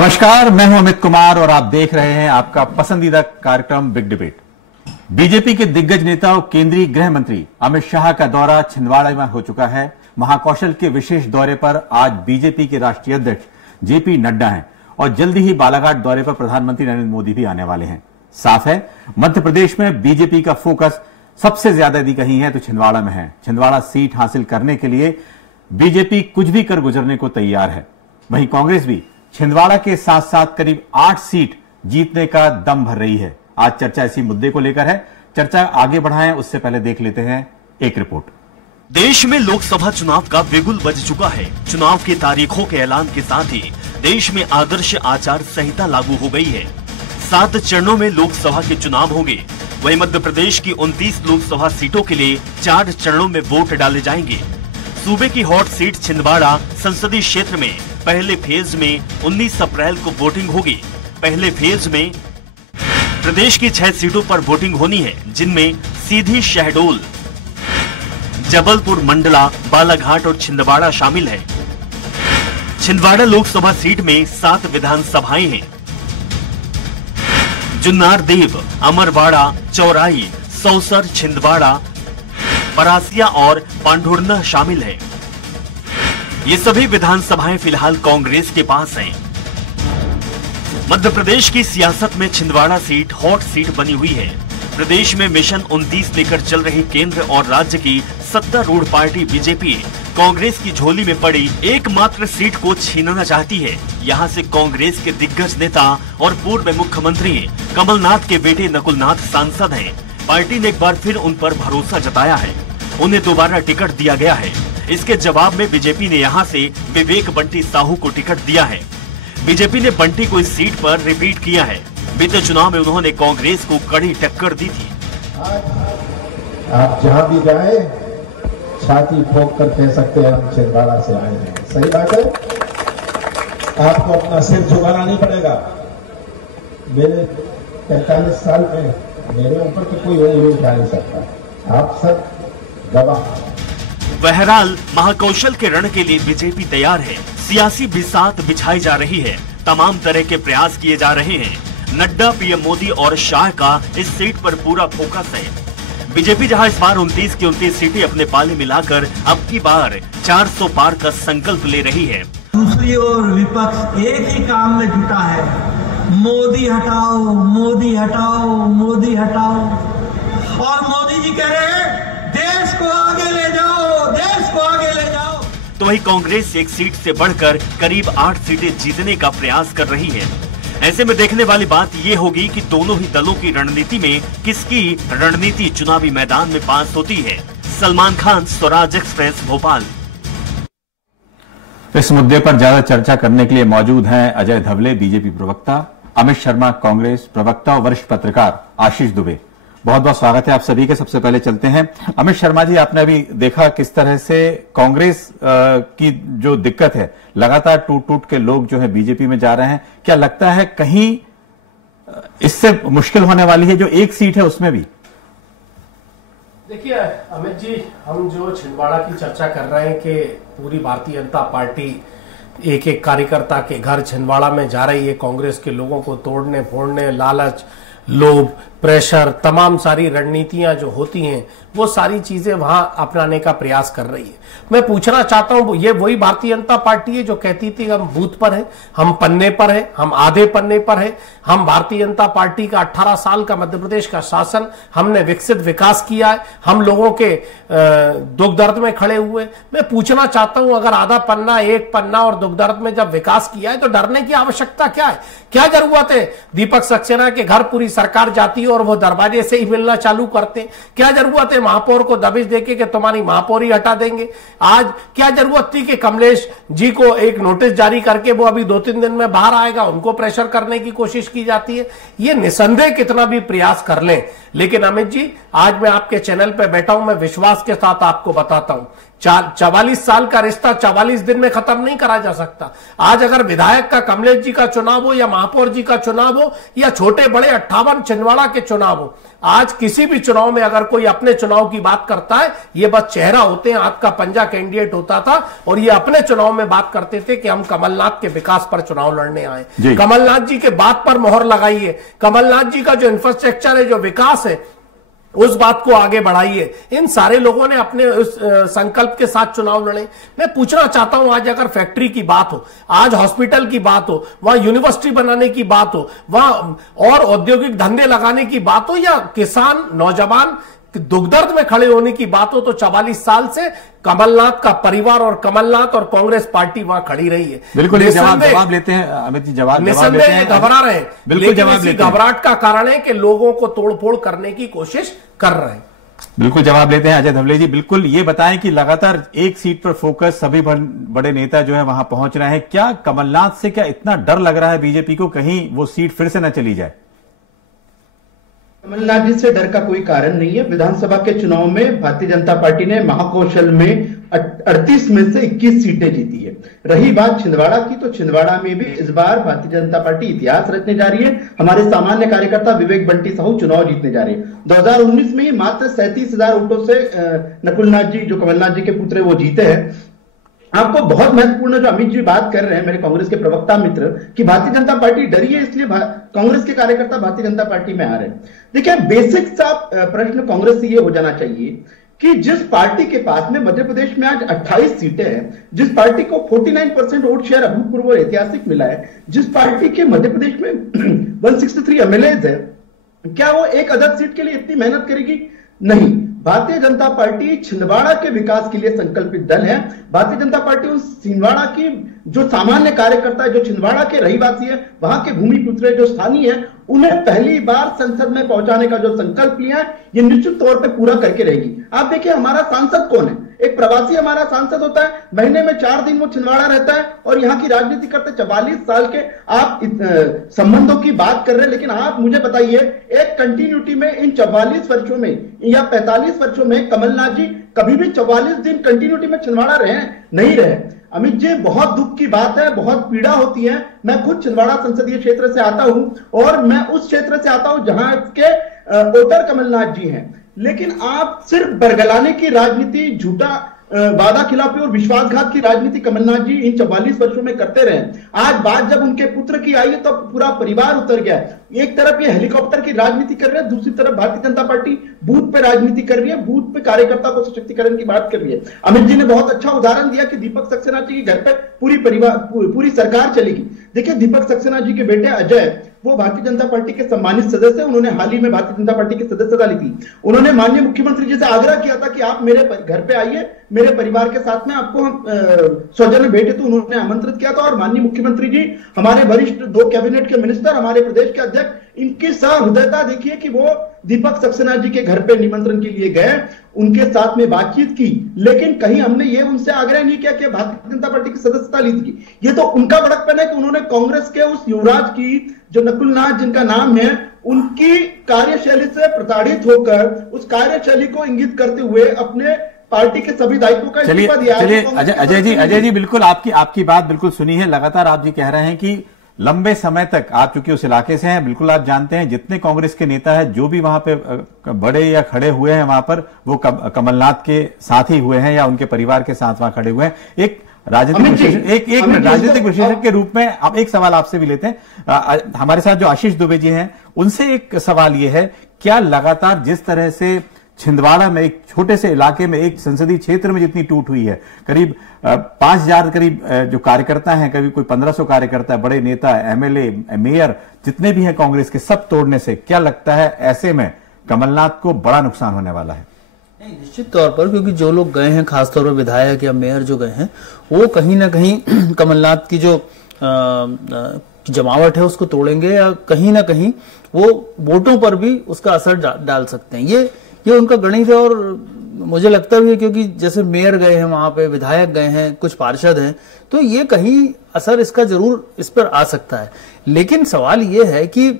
नमस्कार, मैं हूं अमित कुमार और आप देख रहे हैं आपका पसंदीदा कार्यक्रम बिग डिबेट। बीजेपी के दिग्गज नेता और केंद्रीय गृह मंत्री अमित शाह का दौरा छिंदवाड़ा में हो चुका है। महाकौशल के विशेष दौरे पर आज बीजेपी के राष्ट्रीय अध्यक्ष जेपी नड्डा हैं और जल्दी ही बालाघाट दौरे पर प्रधानमंत्री नरेंद्र मोदी भी आने वाले हैं। साफ है, मध्य प्रदेश में बीजेपी का फोकस सबसे ज्यादा यदि कहीं है तो छिंदवाड़ा में है। छिंदवाड़ा सीट हासिल करने के लिए बीजेपी कुछ भी कर गुजरने को तैयार है। वहीं कांग्रेस भी छिंदवाड़ा के साथ साथ करीब 8 सीट जीतने का दम भर रही है। आज चर्चा इसी मुद्दे को लेकर है। चर्चा आगे बढ़ाएं उससे पहले देख लेते हैं एक रिपोर्ट। देश में लोकसभा चुनाव का बिगुल बज चुका है। चुनाव की तारीखों के ऐलान के साथ ही देश में आदर्श आचार संहिता लागू हो गई है। 7 चरणों में लोकसभा के चुनाव होंगे। वहीं मध्य प्रदेश की 29 लोकसभा सीटों के लिए 4 चरणों में वोट डाले जाएंगे। सूबे की हॉट सीट छिंदवाड़ा संसदीय क्षेत्र में पहले फेज में 19 अप्रैल को वोटिंग होगी। पहले फेज में प्रदेश की 6 सीटों पर वोटिंग होनी है, जिनमें सीधी, शहडोल, जबलपुर, मंडला, बालाघाट और छिंदवाड़ा शामिल है। छिंदवाड़ा लोकसभा सीट में 7 विधानसभाएं हैं। जुन्नार देव, अमरवाड़ा, चौराई, सौसर, छिंदवाड़ा, परासिया और पांढुर्ना शामिल है। ये सभी विधानसभाएं फिलहाल कांग्रेस के पास हैं। मध्य प्रदेश की सियासत में छिंदवाड़ा सीट हॉट सीट बनी हुई है। प्रदेश में मिशन 29 लेकर चल रही केंद्र और राज्य की सत्तारूढ़ पार्टी बीजेपी कांग्रेस की झोली में पड़ी एकमात्र सीट को छीनना चाहती है। यहाँ से कांग्रेस के दिग्गज नेता और पूर्व मुख्यमंत्री कमलनाथ के बेटे नकुलनाथ सांसद हैं। पार्टी ने एक बार फिर उन पर भरोसा जताया है। उन्हें दोबारा टिकट दिया गया है। इसके जवाब में बीजेपी ने यहां से विवेक बंटी साहू को टिकट दिया है। बीजेपी ने बंटी को इस सीट पर रिपीट किया है। बीते चुनाव में उन्होंने कांग्रेस को कड़ी टक्कर दी थी। आप जहां भी जाए छाती ठोक कर कह सकते हैं हम छिंदवाड़ा से आए हैं। सही बात है, आपको अपना सिर झुकाना नहीं पड़ेगा। मेरे 45 साल में मेरे ऊपर तो कोई उंगली उठा नहीं सकता। आप सब गवाह। बहरहाल महाकौशल के रण के लिए बीजेपी तैयार है। सियासी बिसात बिछाई जा रही है। तमाम तरह के प्रयास किए जा रहे हैं। नड्डा, पीएम मोदी और शाह का इस सीट पर पूरा फोकस है। बीजेपी जहां इस बार 29 की 29 सीटें अपने पाले मिलाकर अब की बार 400 पार का संकल्प ले रही है। दूसरी ओर विपक्ष एक ही काम में जुटा है, मोदी हटाओ, मोदी हटाओ, मोदी हटाओ। और मोदी जी कह रहे हैं देश को आगे ले जाओ, देश को आगे ले जाओ। तो वही कांग्रेस एक सीट से बढ़कर करीब 8 सीटें जीतने का प्रयास कर रही है। ऐसे में देखने वाली बात ये होगी कि दोनों ही दलों की रणनीति में किसकी रणनीति चुनावी मैदान में पास होती है। सलमान खान, स्वराज एक्सप्रेस, भोपाल। इस मुद्दे पर ज्यादा चर्चा करने के लिए मौजूद हैं अजय धवले, बीजेपी प्रवक्ता, अमित शर्मा, कांग्रेस प्रवक्ता और वरिष्ठ पत्रकार आशीष दुबे। बहुत बहुत स्वागत है आप सभी के। सबसे पहले चलते हैं अमित शर्मा जी, आपने अभी देखा किस तरह से कांग्रेस की जो दिक्कत है, लगातार टूट टूट के लोग जो है बीजेपी में जा रहे हैं। क्या लगता है कहीं इससे मुश्किल होने वाली है जो एक सीट है उसमें भी? देखिए अमित जी, हम जो छिंदवाड़ा की चर्चा कर रहे हैं कि पूरी भारतीय जनता पार्टी एक एक कार्यकर्ता के घर छिंदवाड़ा में जा रही है कांग्रेस के लोगों को तोड़ने फोड़ने, लालच, लोभ, प्रेशर, तमाम सारी रणनीतियां जो होती हैं वो सारी चीजें वहां अपनाने का प्रयास कर रही है। मैं पूछना चाहता हूं, ये वही भारतीय जनता पार्टी है जो कहती थी हम बूथ पर है, हम पन्ने पर है, हम आधे पन्ने पर है, हम भारतीय जनता पार्टी का 18 साल का मध्य प्रदेश का शासन, हमने विकसित विकास किया है, हम लोगों के दुख दर्द में खड़े हुए। मैं पूछना चाहता हूं, अगर आधा पन्ना, एक पन्ना और दुख दर्द में जब विकास किया है तो डरने की आवश्यकता क्या है? क्या जरूरत है दीपक सक्सेना के घर पूरी सरकार जाती है और वो दरवाजे से ही मिलना चालू करते? क्या जरूरत है महापौर को दबिश देके कि तुम्हारी महापौर हटा देंगे? आज क्या जरूरत थी कि कमलेश जी को एक नोटिस जारी करके वो अभी 2-3 दिन में बाहर आएगा, उनको प्रेशर करने की कोशिश की जाती है? ये निसंदेह कितना भी प्रयास कर लें, लेकिन अमित जी आज मैं आपके चैनल पे बैठा हूं, मैं विश्वास के साथ आपको बताता हूं 44 साल का रिश्ता 44 दिन में खत्म नहीं करा जा सकता। आज अगर विधायक का कमलेश जी का चुनाव हो या महापौर जी का चुनाव हो या छोटे बड़े 58 नंबर छिंदवाड़ा के चुनाव हो, आज किसी भी चुनाव में अगर कोई अपने चुनाव की बात करता है, ये बस चेहरा होते हैं, हाथ का पंजा कैंडिडेट होता था, और ये अपने चुनाव में बात करते थे कि हम कमलनाथ के विकास पर चुनाव लड़ने आए। कमलनाथ जी के बात पर मोहर लगाइए, कमलनाथ जी का जो इंफ्रास्ट्रक्चर है, जो विकास है, उस बात को आगे बढ़ाइए। इन सारे लोगों ने अपने उस संकल्प के साथ चुनाव लड़े। मैं पूछना चाहता हूं, आज अगर फैक्ट्री की बात हो, आज हॉस्पिटल की बात हो, वहां यूनिवर्सिटी बनाने की बात हो, वहां और औद्योगिक धंधे लगाने की बात हो, या किसान नौजवान दुखदर्द में खड़े होने की बात हो, तो 44 साल से कमलनाथ का परिवार और कमलनाथ और कांग्रेस पार्टी वहां खड़ी रही है। बिल्कुल जवाब लेते हैं अमित जी, जवाब लेते हैं। घबरा रहे हैं, बिल्कुल जवाब लेते हैं। घबराहट का कारण है कि लोगों को तोड़फोड़ करने की कोशिश कर रहे हैं। बिल्कुल जवाब लेते हैं अजय धवले जी। बिल्कुल ये बताएं कि लगातार एक सीट पर फोकस, सभी बड़े नेता जो है वहां पहुंच रहे हैं, क्या कमलनाथ से क्या इतना डर लग रहा है बीजेपी को, कहीं वो सीट फिर से न चली जाए? कमलनाथ जी से डर का कोई कारण नहीं है। विधानसभा के चुनाव में भारतीय जनता पार्टी ने महाकौशल में 38 में से 21 सीटें जीती है। रही बात छिंदवाड़ा की, तो छिंदवाड़ा में भी इस बार भारतीय जनता पार्टी इतिहास रचने जा रही है। हमारे सामान्य कार्यकर्ता विवेक बंटी साहू चुनाव जीतने जा रहे हैं। 2019 में ही मात्र 37,000 वोटों से नकुलनाथ जी, जो कमलनाथ जी के पुत्र है, वो जीते हैं। आपको बहुत महत्वपूर्ण जो अमित जी बात कर रहे हैं, मेरे कांग्रेस के प्रवक्ता मित्र, कि भारतीय जनता पार्टी डरी है, इसलिए कांग्रेस के कार्यकर्ता भारतीय जनता पार्टी में आ रहे हैं। देखिए, बेसिक सा प्रश्न कांग्रेस से ये हो जाना चाहिए कि जिस पार्टी के पास में मध्य प्रदेश में आज 28 सीटें हैं, जिस पार्टी को 49% वोट शेयर अभूतपूर्व ऐतिहासिक मिला है, जिस पार्टी के मध्य प्रदेश में 163 एमएलएज है, क्या वो एक अदद सीट के लिए इतनी मेहनत करेगी? नहीं। भारतीय जनता पार्टी छिंदवाड़ा के विकास के लिए संकल्पित दल है। भारतीय जनता पार्टी उस छिंदवाड़ा की जो सामान्य कार्यकर्ता है, जो छिंदवाड़ा के रहीवासी है, वहां के भूमिपुत्र है, जो स्थानीय है, उन्हें पहली बार संसद में पहुंचाने का जो संकल्प लिया है, ये निश्चित तौर पे पूरा करके रहेगी। आप देखिए, हमारा सांसद कौन है? एक प्रवासी हमारा सांसद होता है, महीने में 4 दिन वो छिंदवाड़ा रहता है और यहाँ की राजनीति करते। 44 साल के आप संबंधों की बात कर रहे हैं, लेकिन आप मुझे बताइए, एक कंटिन्यूटी में इन 44 वर्षों में या 45 वर्षों में कमलनाथ जी कभी भी 44 दिन कंटिन्यूटी में छिंदवाड़ा रहे? नहीं रहे। अमित जी, बहुत दुख की बात है, बहुत पीड़ा होती है। मैं खुद छिंदवाड़ा संसदीय क्षेत्र से आता हूं और मैं उस क्षेत्र से आता हूं जहां के वोटर कमलनाथ जी हैं, लेकिन आप सिर्फ बरगलाने की राजनीति, झूठा वादा खिलाफी और विश्वासघात की राजनीति कमलनाथ जी इन 44 वर्षों में करते रहे। आज बात जब उनके पुत्र की आई है तो पूरा परिवार उतर गया है। एक तरफ ये हेलीकॉप्टर की राजनीति कर रहे हैं, दूसरी तरफ भारतीय जनता पार्टी बूथ पे राजनीति कर रही है, बूथ पे कार्यकर्ता को सशक्तिकरण की बात कर रही है। अमित जी ने बहुत अच्छा उदाहरण दिया कि दीपक सक्सेना जी के घर पे पूरी सरकार चलेगी। देखिए, दीपक सक्सेना जी के बेटे अजय, वो भारतीय जनता पार्टी के सम्मानित सदस्य, उन्होंने हाल ही में भारतीय जनता पार्टी की सदस्यता ली थी। उन्होंने माननीय मुख्यमंत्री जी से आग्रह किया था कि आप मेरे घर पे आइए, मेरे परिवार के साथ में आपको हम सौजन्य भेंट, तो उन्होंने आमंत्रित किया था। और माननीय मुख्यमंत्री जी, हमारे वरिष्ठ 2 कैबिनेट के मिनिस्टर, हमारे प्रदेश के अध्यक्ष, इनकी सहृदयता देखिए कि वो दीपक सक्सेना जी के घर पे निमंत्रण के लिए गए, उनके साथ में बातचीत की, लेकिन कहीं हमने ये उनसे आग्रह नहीं किया कि भारतीय जनता पार्टी की सदस्यता ली थी। ये तो उनका बड़कपन है कि उन्होंने कांग्रेस के उस युवराज की, जो नकुलनाथ जिनका नाम है, उनकी कार्यशैली से प्रताड़ित होकर उस कार्यशैली को इंगित करते हुए अपने पार्टी के सभी दायित्वों का इस्तीफा दिया। चलिए अजय जी, बिल्कुल आपकी बात बिल्कुल सुनी है। लगातार आप जी कह रहे हैं कि लंबे समय तक आप चूंकि उस इलाके से हैं, बिल्कुल आप जानते हैं जितने कांग्रेस के नेता है, जो भी वहां पे बड़े या खड़े हुए हैं वहां पर, वो कमलनाथ के साथ ही हुए हैं या उनके परिवार के साथ वहां खड़े हुए हैं। एक राजनीतिक विशेषज्ञ के रूप में आप एक सवाल आपसे भी लेते हैं। हमारे साथ जो आशीष दुबे जी हैं, उनसे एक सवाल ये है, क्या लगातार जिस तरह से छिंदवाड़ा में, एक छोटे से इलाके में, एक संसदीय क्षेत्र में जितनी टूट हुई है, करीब 5,000 करीब जो कार्यकर्ता हैं, करीब कोई 1,500 कार्यकर्ता, बड़े नेता, एमएलए, मेयर जितने भी हैं कांग्रेस के, सब तोड़ने से क्या लगता है ऐसे में कमलनाथ को बड़ा नुकसान होने वाला है? नहीं, निश्चित तौर पर, क्योंकि जो लोग गए हैं, खासतौर पर विधायक या मेयर जो गए हैं, वो कहीं ना कहीं कमलनाथ की जो जमावट है उसको तोड़ेंगे, या कहीं ना कहीं वो वोटों पर भी उसका असर डाल सकते हैं। ये उनका गणित है। और मुझे लगता भी है, क्योंकि जैसे मेयर गए हैं वहां पे, विधायक गए हैं, कुछ पार्षद हैं, तो ये कहीं असर इसका जरूर इस पर आ सकता है। लेकिन सवाल ये है कि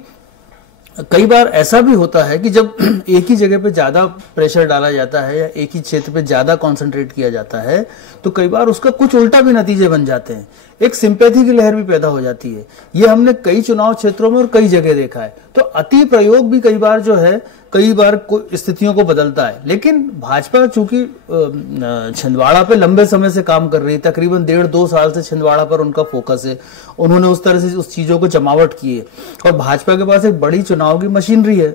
कई बार ऐसा भी होता है कि जब एक ही जगह पे ज्यादा प्रेशर डाला जाता है या एक ही क्षेत्र पे ज्यादा कंसंट्रेट किया जाता है तो कई बार उसका कुछ उल्टा भी नतीजे बन जाते हैं, एक सिंपैथी की लहर भी पैदा हो जाती है। ये हमने कई चुनाव क्षेत्रों में और कई जगह देखा है। तो अति प्रयोग भी कई बार जो है कई बार स्थितियों को बदलता है। लेकिन भाजपा चूंकि छिंदवाड़ा पे लंबे समय से काम कर रही है, तकरीबन 1.5-2 साल से छिंदवाड़ा पर उनका फोकस है, उन्होंने उस तरह से उस चीजों को जमावट की है और भाजपा के पास एक बड़ी चुनाव की मशीनरी है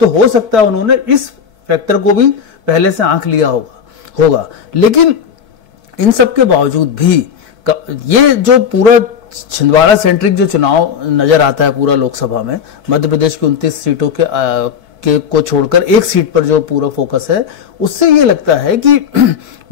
तो हो सकता है उन्होंने इस फैक्टर को भी पहले से आंक लिया होगा। लेकिन इन सब के बावजूद भी ये जो पूरा छिंदवाड़ा सेंट्रिक जो चुनाव नजर आता है पूरा लोकसभा में, मध्य प्रदेश की 29 सीटों के को छोड़कर एक सीट पर जो पूरा फोकस है, उससे ये लगता है कि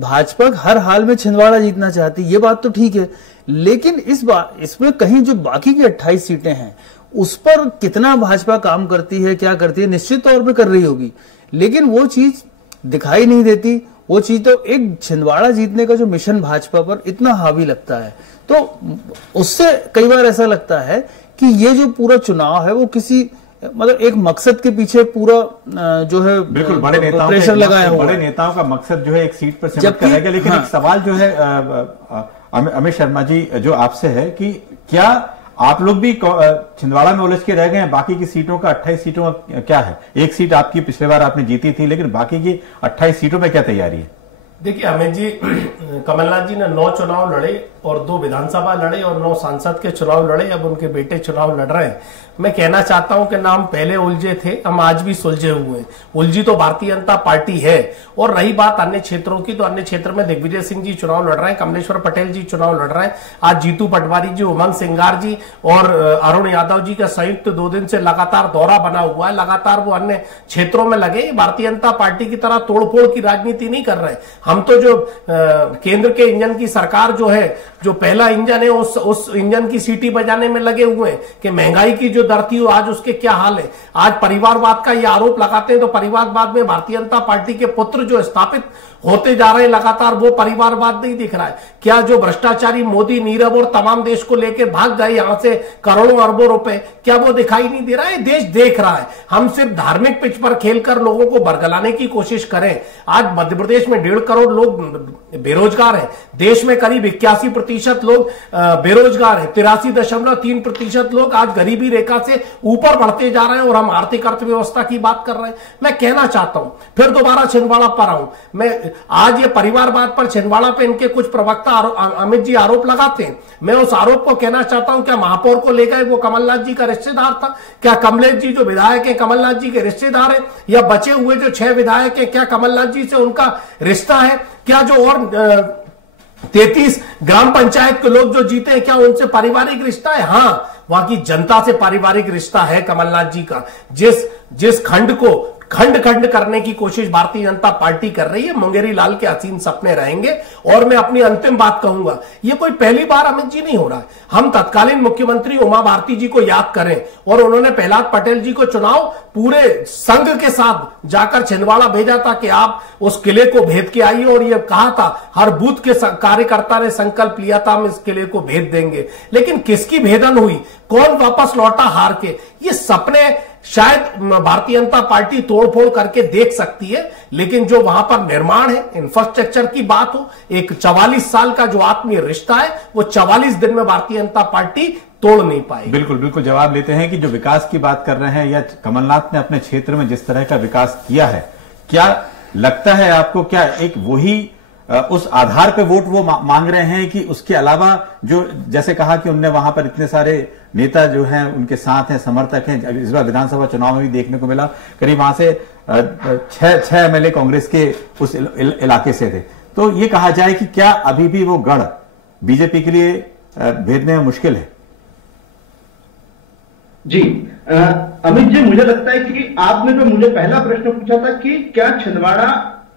भाजपा हर हाल में छिंदवाड़ा जीतना चाहती है। ये बात तो ठीक है, लेकिन इसमें कहीं जो बाकी की 28 सीटें हैं उस पर कितना भाजपा काम करती है, क्या करती है, निश्चित तौर पे कर रही होगी, लेकिन वो चीज दिखाई नहीं देती। वो चीज तो एक छिंदवाड़ा जीतने का जो मिशन भाजपा पर इतना हावी लगता है, तो उससे कई बार ऐसा लगता है कि ये जो पूरा चुनाव है वो किसी मतलब एक मकसद के पीछे पूरा जो है बिल्कुल बड़े नेताओं प्रेशर लगाया हुआ, बड़े नेताओं का मकसद जो है एक सीट पर सिमट कर रहेगा। लेकिन एक सवाल जो है अमित शर्मा जी जो आपसे है कि क्या आप लोग भी छिंदवाड़ा में उलझ के रह गए हैं? बाकी की सीटों का 28 सीटों का क्या है? एक सीट आपकी पिछले बार आपने जीती थी, लेकिन बाकी की 28 सीटों में क्या तैयारी है? देखिए अमित जी, कमलनाथ जी ने 9 चुनाव लड़े और 2 विधानसभा लड़े और 9 सांसद के चुनाव लड़े। अब उनके बेटे चुनाव लड़ रहे हैं। मैं कहना चाहता हूं कि ना हम पहले उलझे थे, हम आज भी सुलझे हुए हैं। उलझी तो भारतीय जनता पार्टी है। और रही बात अन्य क्षेत्रों की, तो अन्य क्षेत्र में दिग्विजय सिंह जी चुनाव लड़ रहे हैं, कमलेश्वर पटेल जी चुनाव लड़ रहे हैं, आज जीतू पटवारी जी, उमंग सिंगार जी और अरुण यादव जी का संयुक्त 2 दिन से लगातार दौरा बना हुआ है। लगातार वो अन्य क्षेत्रों में लगे। भारतीय जनता पार्टी की तरह तोड़फोड़ की राजनीति नहीं कर रहे। हम तो जो केंद्र के इंजन की सरकार जो है, जो पहला इंजन है, उस इंजन की सीटी बजाने में लगे हुए हैं कि महंगाई की जो दर थी आज उसके क्या हाल है। आज परिवारवाद का ये आरोप लगाते हैं, तो परिवारवाद में भारतीय जनता पार्टी के पुत्र जो स्थापित होते जा रहे हैं लगातार, वो परिवारवाद नहीं दिख रहा है क्या? जो भ्रष्टाचारी मोदी, नीरव और तमाम देश को लेकर भाग गए यहां से करोड़ों अरबों रुपए, क्या वो दिखाई नहीं दे रहा है? देश देख रहा है। हम सिर्फ धार्मिक पिच पर खेलकर लोगों को बरगलाने की कोशिश करें। आज मध्य प्रदेश में 1.5 करोड़ लोग बेरोजगार हैं। देश में करीब 81% लोग बेरोजगार हैं। 83.3% लोग आज गरीबी रेखा से ऊपर बढ़ते जा रहे हैं और हम आर्थिक अर्थव्यवस्था की बात कर रहे हैं। मैं कहना चाहता हूं, फिर दोबारा छिंदवाड़ा पर आऊं मैं। आज ये परिवारवाद पर छिंदवाड़ा पे इनके कुछ प्रवक्ता अमित जी आरोप लगाते हैं। मैं उस आरोप को कहना चाहता हूं, क्या महापौर को ले गए वो कमलनाथ जी का रिश्तेदार था? क्या कमलेश जी जो विधायक है कमलनाथ जी के रिश्तेदार है? या बचे हुए जो 6 विधायक है क्या कमलनाथ जी से उनका रिश्ता है? क्या जो और 33 ग्राम पंचायत के लोग जो जीते हैं क्या उनसे पारिवारिक रिश्ता है? हाँ, वहां की जनता से पारिवारिक रिश्ता है कमलनाथ जी का। जिस खंड को खंड करने की कोशिश भारतीय जनता पार्टी कर रही है, मुंगेरी लाल के हसीन सपने रहेंगे। और मैं अपनी अंतिम बात कहूंगा, ये कोई पहली बार अमित जी नहीं हो रहा है। हम तत्कालीन मुख्यमंत्री उमा भारती जी को याद करें, और उन्होंने प्रहलाद पटेल जी को चुनाव पूरे संघ के साथ जाकर छिंदवाड़ा भेजा था कि आप उस किले को भेद के आइए, और ये कहा था हर बूथ के कार्यकर्ता ने संकल्प लिया था हम इस किले को भेद देंगे। लेकिन किसकी भेदन हुई? कौन वापस लौटा हार के? ये सपने शायद भारतीय जनता पार्टी तोड़फोड़ करके देख सकती है, लेकिन जो वहां पर निर्माण है, इंफ्रास्ट्रक्चर की बात हो, एक 44 साल का जो आत्मीय रिश्ता है, वो 44 दिन में भारतीय जनता पार्टी तोड़ नहीं पाएगी। बिल्कुल जवाब लेते हैं कि जो विकास की बात कर रहे हैं, या कमलनाथ ने अपने क्षेत्र में जिस तरह का विकास किया है, क्या लगता है आपको, क्या एक वही उस आधार पे वोट वो मांग रहे हैं कि उसके अलावा जो जैसे कहा कि उनने वहां पर इतने सारे नेता जो हैं उनके साथ हैं, समर्थक हैं। इस बार विधानसभा चुनाव में भी देखने को मिला, करीब वहां से 6 एमएलए कांग्रेस के उस इलाके से थे। तो ये कहा जाए कि क्या अभी भी वो गढ़ बीजेपी के लिए भेदने में मुश्किल है? जी अमित जी, मुझे लगता है कि आपने जो मुझे पहला प्रश्न पूछा था कि क्या छिंदवाड़ा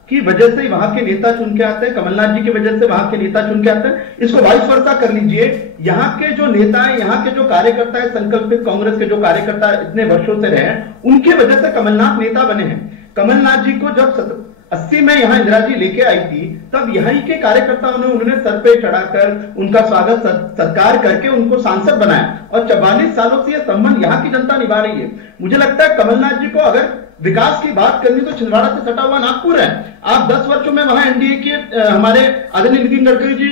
की वजह से वहां के नेता चुन के आते हैं, कमलनाथ जी की वजह से वहां के नेता चुन के आते हैं, इसको वाइस वर्सा कर लीजिए। यहाँ के जो नेता है, यहाँ के जो कार्यकर्ता है, संकल्पित कांग्रेस के जो कार्यकर्ता इतने वर्षों से रहे हैं, उनकी वजह से कमलनाथ नेता बने हैं। कमलनाथ जी को जब 80 में यहाँ इंदिरा जी लेके आई थी, तब यहीं के कार्यकर्ताओं ने उन्होंने सर पे चढ़ाकर उनका स्वागत सत्कार करके उनको सांसद बनाया और 44 सालों से यह संबंध यहाँ की जनता निभा रही है। मुझे लगता है कमलनाथ जी को अगर विकास की बात करनी तो छिंदवाड़ा से सटा हुआ नागपुर है। आप 10 वर्षों में वहां एनडीए के हमारे आदरणीय नितिन गडकरी जी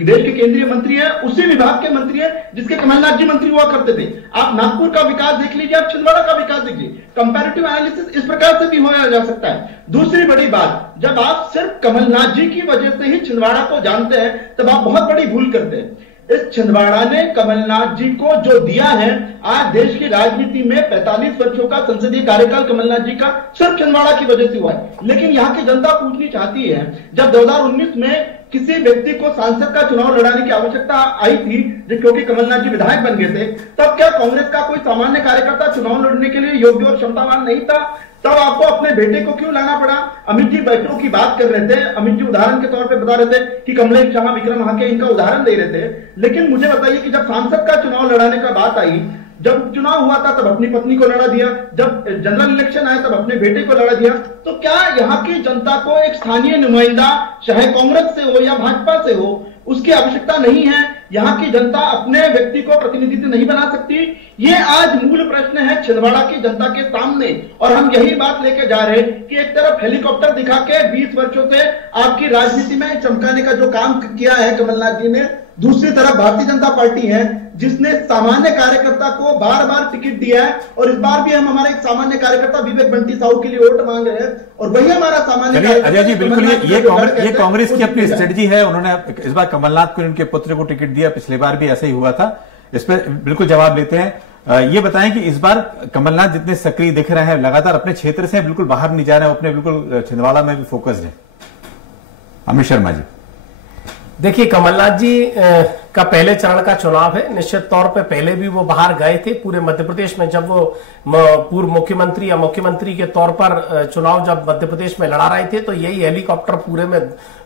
देश के केंद्रीय मंत्री है, उसी विभाग के मंत्री है जिसके कमलनाथ जी मंत्री हुआ करते थे। आप नागपुर का विकास देख लीजिए, आप छिंदवाड़ा का विकास देख लीजिए। कंपैरेटिव एनालिसिस इस प्रकार से भी होया जा सकता है। दूसरी बड़ी बात, जब आप सिर्फ कमलनाथ जी की वजह से ही छिंदवाड़ा को जानते हैं तब आप बहुत बड़ी भूल करते हैं। इस छिंदवाड़ा ने कमलनाथ जी को जो दिया है, आज देश की राजनीति में 45 वर्षों का संसदीय कार्यकाल कमलनाथ जी का सिर्फ छिंदवाड़ा की वजह से हुआ है। लेकिन यहाँ की जनता पूछनी चाहती है, जब 2019 में किसी व्यक्ति को सांसद का चुनाव लड़ाने की आवश्यकता आई थी क्योंकि कमलनाथ जी विधायक बन गए थे, तब क्या कांग्रेस का कोई सामान्य कार्यकर्ता चुनाव लड़ने के लिए योग्य और क्षमतावान नहीं था? तब आपको अपने बेटे को क्यों लाना पड़ा? अमित जी बेटों की बात कर रहे थे, अमित जी उदाहरण के तौर पे बता रहे थे कि कमलेश शाह, विक्रम हाके इनका उदाहरण दे रहे थे। लेकिन मुझे बताइए कि जब सांसद का चुनाव लड़ाने का बात आई, जब चुनाव हुआ था तब अपनी पत्नी को लड़ा दिया, जब जनरल इलेक्शन आया तब अपने बेटे को लड़ा दिया। तो क्या यहाँ की जनता को एक स्थानीय नुमाइंदा, चाहे कांग्रेस से हो या भाजपा से हो, उसकी आवश्यकता नहीं है? यहाँ की जनता अपने व्यक्ति को प्रतिनिधित्व नहीं बना सकती? ये आज मूल प्रश्न है छिंदवाड़ा की जनता के सामने। और हम यही बात लेके जा रहे हैं कि एक तरफ हेलीकॉप्टर दिखा के 20 वर्षों से आपकी राजनीति में चमकाने का जो काम किया है कमलनाथ जी ने, दूसरी तरफ भारतीय जनता पार्टी है जिसने सामान्य कार्यकर्ता को बार बार टिकट दिया है। और इस बार भी हम हमारे एक सामान्य कार्यकर्ता विवेक बंटी साहू के लिए वोट मांग रहे हैं और वही हमारा सामान्य कार्यकर्ता। अजय जी, बिल्कुल ये कांग्रेस की अपनी स्ट्रेटजी है। उन्होंने इस बार कमलनाथ को, उनके पुत्र को टिकट दिया, पिछली बार भी ऐसा ही हुआ था। इस पर बिल्कुल जवाब लेते हैं। ये बताएं कि इस बार कमलनाथ जितने सक्रिय दिख रहे हैं, लगातार अपने क्षेत्र से बिल्कुल बाहर नहीं जा रहे हैं, अपने बिल्कुल छिंदवाड़ा में भी फोकस्ड है। अमित शर्मा जी, देखिए, कमलनाथ जी का पहले चरण का चुनाव है। निश्चित तौर पे पहले भी वो बाहर गए थे पूरे मध्य प्रदेश में, जब वो पूर्व मुख्यमंत्री या मुख्यमंत्री के तौर पर चुनाव जब मध्य प्रदेश में लड़ा रहे थे तो यही हेलीकॉप्टर पूरे में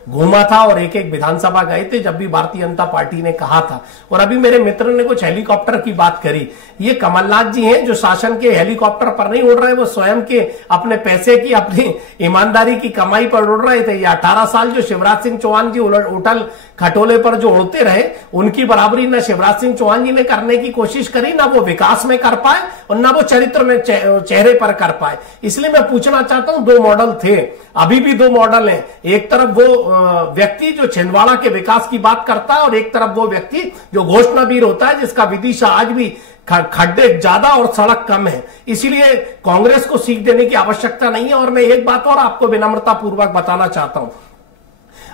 घूमा था और एक एक विधानसभा गए थे जब भी भारतीय जनता पार्टी ने कहा था। और अभी मेरे मित्र ने कुछ हेलीकॉप्टर की बात करी, ये कमलनाथ जी हैं जो शासन के हेलीकॉप्टर पर नहीं उड़ रहे, वो स्वयं के अपने पैसे की, अपनी ईमानदारी की कमाई पर उड़ रहे थे। ये 18 साल जो शिवराज सिंह चौहान जी उठल खटोले पर जो उड़ते रहे, उनकी बराबरी न शिवराज सिंह चौहान जी ने करने की कोशिश करी, ना वो विकास में कर पाए और ना वो चरित्र में चेहरे पर कर पाए। इसलिए मैं पूछना चाहता हूं, 2 मॉडल थे, अभी भी 2 मॉडल हैं। एक तरफ वो व्यक्ति जो छिंदवाड़ा के विकास की बात करता है और एक तरफ वो व्यक्ति जो घोषणावीर होता है जिसका विदिशा आज भी खड्डे ज्यादा और सड़क कम है। इसीलिए कांग्रेस को सीख देने की आवश्यकता नहीं है। और मैं एक बात और आपको विनम्रता पूर्वक बताना चाहता हूं,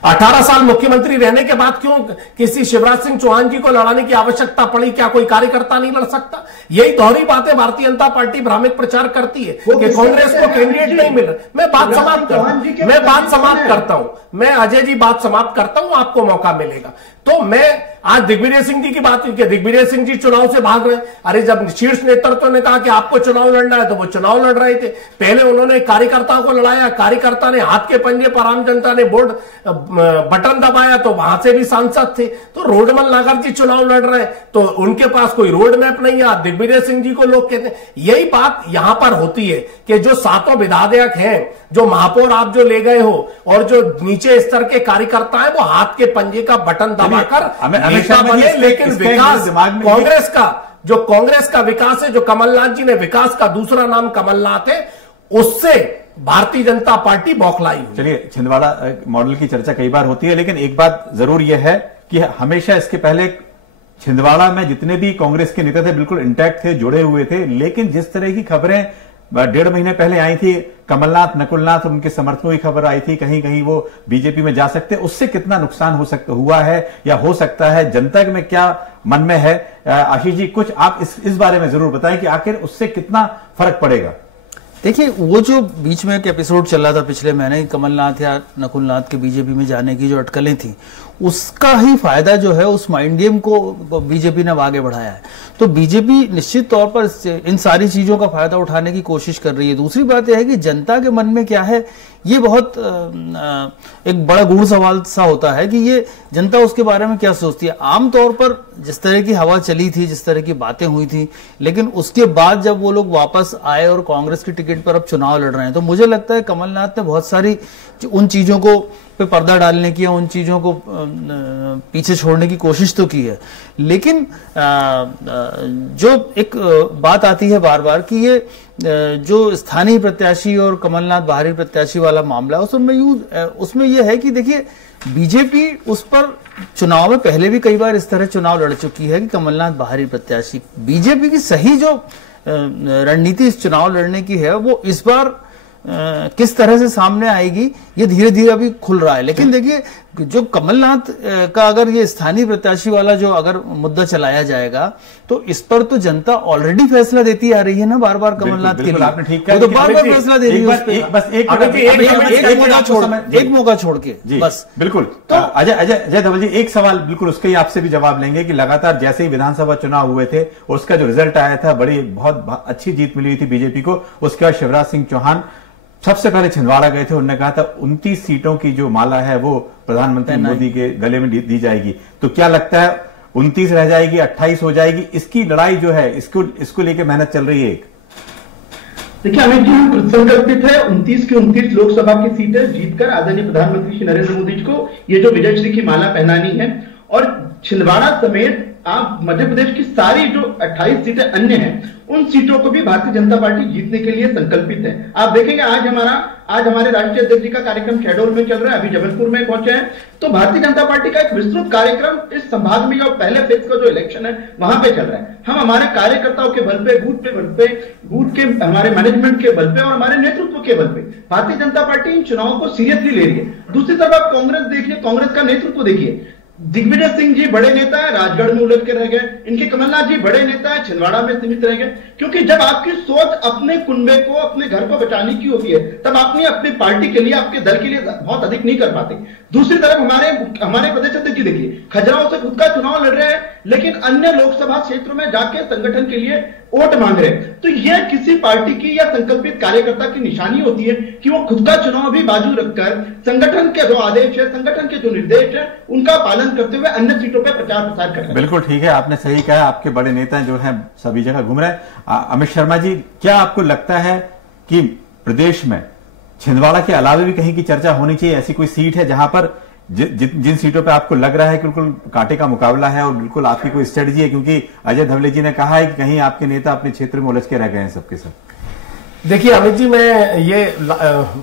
18 साल मुख्यमंत्री रहने के बाद क्यों किसी शिवराज सिंह चौहान जी को लड़ाने की आवश्यकता पड़ी? क्या कोई कार्यकर्ता नहीं लड़ सकता? यही दोहरी बातें भारतीय जनता पार्टी भ्रामिक प्रचार करती है कि कांग्रेस को कैंडिडेट नहीं मिल रहा। मैं बात समाप्त करता हूं, मैं अजय जी बात समाप्त करता हूं, आपको मौका मिलेगा। तो मैं आज दिग्विजय सिंह जी की बात की, दिग्विजय सिंह जी चुनाव से भाग रहे। अरे जब शीर्ष नेतृत्व ने कहा कि आपको चुनाव लड़ना है तो वो चुनाव लड़ रहे थे। पहले उन्होंने कार्यकर्ताओं को लड़ाया, कार्यकर्ता ने हाथ के पंजे पर, आम जनता ने बोर्ड बटन दबाया तो वहां से भी सांसद थे। तो रोडमल नागर जी चुनाव लड़ रहे हैं तो उनके पास कोई रोड मैप नहीं है, दिग्विजय सिंह जी को लोग कहते हैं। यही बात यहां पर होती है कि जो 7 विधायक हैं, जो महापौर आप जो ले गए हो और जो नीचे स्तर के कार्यकर्ता है, वो हाथ के पंजे का बटन दबाकर नेता बने। लेकिन विकास कांग्रेस का विकास है, जो कमलनाथ जी ने विकास का दूसरा नाम कमलनाथ है, उससे भारतीय जनता पार्टी बौखलाई हुई। चलिए, छिंदवाड़ा मॉडल की चर्चा कई बार होती है, लेकिन एक बात जरूर यह है कि हमेशा इसके पहले छिंदवाड़ा में जितने भी कांग्रेस के नेता थे बिल्कुल इंटैक्ट थे, जुड़े हुए थे। लेकिन जिस तरह की खबरें 1.5 महीने पहले आई थी, कमलनाथ, नकुलनाथ, उनके समर्थकों की खबर आई थी कहीं कहीं वो बीजेपी में जा सकते, उससे कितना नुकसान हुआ है या हो सकता है, जनता में क्या मन में है? आशीष जी, कुछ आप इस बारे में जरूर बताएं कि आखिर उससे कितना फर्क पड़ेगा। देखिए, वो जो बीच में एक एपिसोड चल रहा था पिछले महीने, कमलनाथ या नकुलनाथ के बीजेपी में जाने की जो अटकलें थी, उसका ही फायदा जो है उस माइंड गेम को बीजेपी ने आगे बढ़ाया है। तो बीजेपी निश्चित तौर पर इन सारी चीजों का फायदा उठाने की कोशिश कर रही है। दूसरी बात यह है कि जनता के मन में क्या है, ये बहुत एक बड़ा गूढ़ सवाल सा होता है कि ये जनता उसके बारे में क्या सोचती है। आमतौर पर जिस तरह की हवा चली थी, जिस तरह की बातें हुई थी, लेकिन उसके बाद जब वो लोग वापस आए और कांग्रेस की टिकट टिकट पर अब चुनाव लड़ रहे हैं। तो मुझे लगता है कमलनाथ ने बहुत सारी उन चीजों को पे पर्दा डालने की या उन चीजों को पीछे छोड़ने की कोशिश तो की है, लेकिन जो एक बात आती है बार बार कि ये जो स्थानीय प्रत्याशी और कमलनाथ बाहरी प्रत्याशी वाला मामला है, उसमें यह है कि देखिए बीजेपी उस पर चुनाव में पहले भी कई बार इस तरह चुनाव लड़ चुकी है कि कमलनाथ बाहरी प्रत्याशी। बीजेपी की सही जो रणनीति इस चुनाव लड़ने की है वो इस बार किस तरह से सामने आएगी ये धीरे धीरे अभी खुल रहा है। लेकिन देखिए जो कमलनाथ का अगर ये स्थानीय प्रत्याशी वाला जो अगर मुद्दा चलाया जाएगा तो इस पर तो जनता ऑलरेडी फैसला देती आ रही है ना बार बार कमलनाथ के लिए। आपने ठीक कहा, तो बार बार फैसला दे रही है, एक मौका छोड़ के बस। बिल्कुल। तो अजय धवल जी, एक सवाल बिल्कुल उसके ही आपसे भी जवाब लेंगे कि लगातार जैसे ही विधानसभा चुनाव हुए थे उसका जो रिजल्ट आया था, बड़ी बहुत अच्छी जीत मिली थी बीजेपी को। उसके बाद शिवराज सिंह चौहान सबसे पहले छिंदवाड़ा गए थे, उन्होंने कहा था 29 सीटों की जो माला है वो प्रधानमंत्री मोदी के गले में दी जाएगी। तो क्या लगता है 29 रह जाएगी, 28 हो जाएगी? इसकी लड़ाई जो है इसको लेकर मेहनत चल रही है। देखिए अमित जी, हम संकल्पित है 29 की 29 लोकसभा की सीटें जीतकर आदरणीय प्रधानमंत्री श्री नरेंद्र मोदी जी को ये जो विजयश्री की माला पहनानी है। और छिंदवाड़ा समेत आप मध्य प्रदेश की सारी जो 28 सीटें अन्य हैं उन सीटों को भी भारतीय जनता पार्टी जीतने के लिए संकल्पित है। आप देखेंगे आज हमारे राष्ट्रीय अध्यक्ष जी का कार्यक्रम शहडोल में चल रहा है, अभी जबलपुर में पहुंचे हैं। तो भारतीय जनता पार्टी का एक विस्तृत कार्यक्रम इस संभाग में जो पहले फेज का जो इलेक्शन है वहां पे चल रहा है। हम हमारे कार्यकर्ताओं के बल पे, बूथ के हमारे मैनेजमेंट के बल पे और हमारे नेतृत्व के बल पे भारतीय जनता पार्टी इन चुनावों को सीरियसली ले रही है। दूसरी तरफ आप कांग्रेस देखिए, कांग्रेस का नेतृत्व देखिए। दिग्विजय सिंह जी बड़े नेता है, राजगढ़ में उलझ के रह गए। इनके कमलनाथ जी बड़े नेता है, छिंदवाड़ा में सीमित रह गए। क्योंकि जब आपकी सोच अपने कुनबे को, अपने घर को बचाने की होती है तब आपने अपनी पार्टी के लिए, आपके दल के लिए बहुत अधिक नहीं कर पाते। दूसरी तरफ हमारे प्रदेश अध्यक्ष जी देखिए, खजुराहो से खुद का चुनाव लड़ रहे हैं लेकिन अन्य लोकसभा क्षेत्रों में जाके संगठन के लिए वोट मांग रहे हैं। तो यह किसी पार्टी की या संकल्पित कार्यकर्ता की निशानी होती है कि वो खुद का चुनाव भी बाजू रखकर संगठन के जो आदेश है, संगठन के जो निर्देश है उनका पालन करते हुए अन्य सीटों पर प्रचार प्रसार कर रहे हैं। बिल्कुल ठीक है, आपने सही कहा। आपके बड़े नेता जो हैं सभी जगह घूम रहे हैं। अमित शर्मा जी, क्या आपको लगता है कि प्रदेश में छिंदवाड़ा के अलावा भी कहीं की चर्चा होनी चाहिए? ऐसी कोई सीट है जहां पर जिन सीटों पे आपको लग रहा है कि बिल्कुल कांटे का मुकाबला है और बिल्कुल आपकी कोई स्ट्रेटजी है? क्योंकि अजय धवले जी ने कहा है कि कहीं आपके नेता अपने क्षेत्र में उलझ के रह गए हैं सबके सब। देखिए अमित जी, मैं ये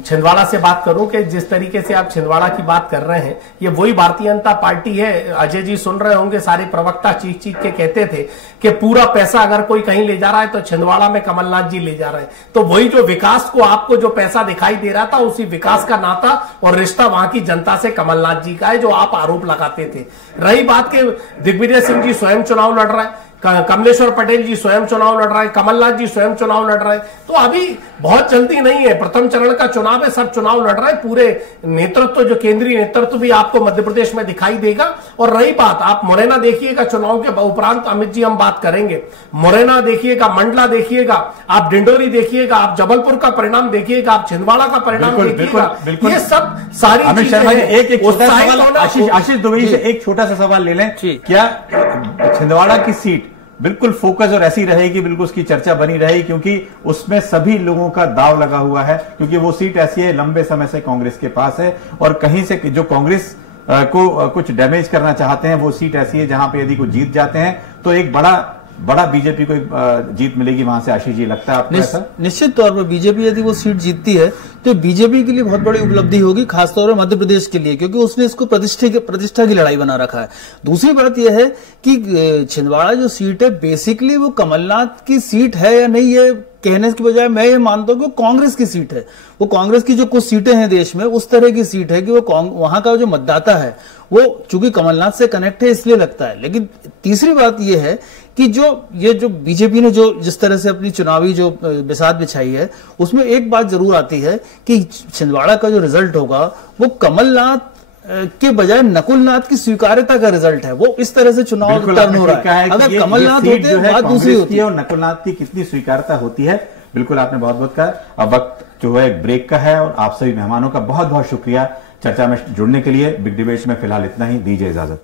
छिंदवाड़ा से बात करूं कि जिस तरीके से आप छिंदवाड़ा की बात कर रहे हैं ये वही भारतीय जनता पार्टी है। अजय जी सुन रहे होंगे, सारे प्रवक्ता चीख के कहते थे कि पूरा पैसा अगर कोई कहीं ले जा रहा है तो छिंदवाड़ा में कमलनाथ जी ले जा रहे हैं। तो वही जो विकास को आपको जो पैसा दिखाई दे रहा था उसी विकास का नाता और रिश्ता वहां की जनता से कमलनाथ जी का है, जो आप आरोप लगाते थे। रही बात के दिग्विजय सिंह जी स्वयं चुनाव लड़ रहे हैं, कमलेश्वर पटेल जी स्वयं चुनाव लड़ रहे हैं, कमलनाथ जी स्वयं चुनाव लड़ रहे हैं। तो अभी बहुत जल्दी नहीं है, प्रथम चरण का चुनाव है, सब चुनाव लड़ रहे हैं। पूरे नेतृत्व, जो केंद्रीय नेतृत्व भी आपको मध्य प्रदेश में दिखाई देगा। और रही बात, आप मुरैना देखिएगा, चुनाव के उपरांत अमित जी हम बात करेंगे, मुरैना देखिएगा, मंडला देखिएगा, आप डिंडोरी देखिएगा, आप जबलपुर का परिणाम देखिएगा, आप छिंदवाड़ा का परिणाम देखिएगा। ये सब सारी अमित शर्मा जी, एक छोटा सवाल आशीष दुबे से एक छोटा सा सवाल ले लें। क्या छिंदवाड़ा की सीट बिल्कुल फोकस और ऐसी रहेगी, बिल्कुल उसकी चर्चा बनी रहेगी? क्योंकि उसमें सभी लोगों का दाव लगा हुआ है, क्योंकि वो सीट ऐसी है लंबे समय से कांग्रेस के पास है और कहीं से जो कांग्रेस को कुछ डैमेज करना चाहते हैं वो सीट ऐसी है जहां पे यदि कुछ जीत जाते हैं तो एक बड़ा बीजेपी को जीत मिलेगी वहां से। आशीष जी, लगता है आपको ऐसा? निश्चित तौर पर बीजेपी यदि वो सीट जीतती है तो बीजेपी के लिए बहुत बड़ी उपलब्धि होगी, खासतौर पर मध्य प्रदेश के लिए, क्योंकि उसने इसको प्रतिष्ठा की लड़ाई बना रखा है। दूसरी बात यह है कि छिंदवाड़ा जो सीट है बेसिकली वो कमलनाथ की सीट है या नहीं, ये कहने के बजाय मैं ये मानता हूं कि कांग्रेस की सीट है। वो कांग्रेस की जो कुछ सीटें हैं देश में उस तरह की सीट है कि वो वहां का जो मतदाता है वो चूंकि कमलनाथ से कनेक्ट है इसलिए लगता है। लेकिन तीसरी बात यह है कि जो बीजेपी ने जो जिस तरह से अपनी चुनावी जो बिसात बिछाई है उसमें एक बात जरूर आती है कि छिंदवाड़ा का जो रिजल्ट होगा वो कमलनाथ के बजाय नकुलनाथ की स्वीकार्यता का रिजल्ट है। वो इस तरह से चुनाव टर्न हो रहा है। अगर कमलनाथ होते बात दूसरी होती है। और नकुलनाथ की कितनी स्वीकार्यता होती है, बिल्कुल आपने बहुत कहा। अब वक्त जो है ब्रेक का है और आप सभी मेहमानों का बहुत बहुत शुक्रिया चर्चा में जुड़ने के लिए। बिग डिबेट में फिलहाल इतना ही, दीजिए इजाजत।